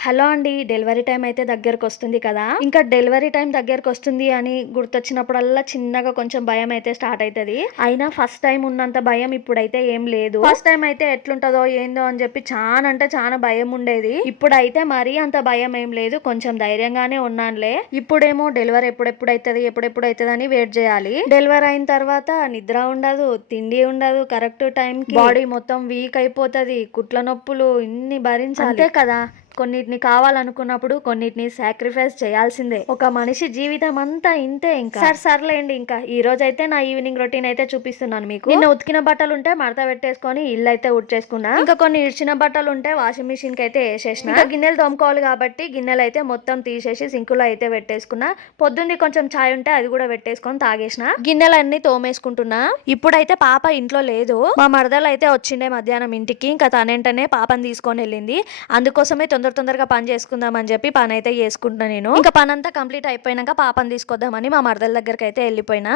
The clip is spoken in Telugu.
హలో అండి. డెలివరీ టైం అయితే దగ్గరకొస్తుంది కదా! ఇంకా డెలివరీ టైం దగ్గరకొస్తుంది అని గుర్తొచ్చినప్పుడల్లా చిన్నగా కొంచెం భయం అయితే స్టార్ట్ అయితది. అయినా ఫస్ట్ టైం ఉన్నంత భయం ఇప్పుడైతే ఏం లేదు. ఫస్ట్ టైం అయితే ఎట్లుంటదో ఏందో అని చెప్పి చానా అంటే చానా భయం ఉండేది. ఇప్పుడైతే మరీ అంత భయం ఏం లేదు. కొంచెం ధైర్యంగానే ఉన్నానులే. ఇప్పుడేమో డెలివరీ ఎప్పుడెప్పుడు అని వెయిట్ చేయాలి. డెలివరీ అయిన తర్వాత నిద్ర ఉండదు, తిండి ఉండదు కరెక్ట్ టైంకి. బాడీ మొత్తం వీక్ అయిపోతది. కుట్ల నొప్పులు ఇన్ని భరించాలి. అంతే కదా! కొన్నిటిని కావాలనుకున్నప్పుడు కొన్నిటిని సాక్రిఫైస్ చేయాల్సిందే. ఒక మనిషి జీవితం అంతా ఇంతే. ఇంకా సర్లేండి. ఇంకా ఈ రోజు అయితే నా ఈవినింగ్ రొటీన్ అయితే చూపిస్తున్నాను మీకు. నిన్న ఉతికిన బట్టలు ఉంటే మడత పెట్టేసుకొని ఇల్లు అయితే ఉడ్చేసుకున్నా. ఇంకా కొన్ని ఇడిచిన బట్టలు ఉంటే వాషింగ్ మిషన్ కి అయితే వేసేసిన. ఇంకా గిన్నెలు తోముకోవాలి కాబట్టి గిన్నెలు అయితే మొత్తం తీసేసి సింకులో అయితే పెట్టేసుకున్నా. పొద్దున్నే కొంచెం ఛాయ్ ఉంటే అది కూడా పెట్టేసుకొని తాగేసిన. గిన్నెలన్నీ తోమేసుకుంటున్నా. ఇప్పుడైతే పాప ఇంట్లో లేదు. మా మరదలు అయితే వచ్చిండే మధ్యాహ్నం ఇంటికి. ఇంకా తనేంటనే పాపని తీసుకొని వెళ్ళింది. అందుకోసమే తొందరగా పని చేసుకుందాం అని చెప్పి పని అయితే చేసుకుంటున్నా నేను. ఇంకా పని అంతా కంప్లీట్ అయిపోయినాక పాపని తీసుకొద్దామని మా మరదల దగ్గరికి అయితే వెళ్ళిపోయినా.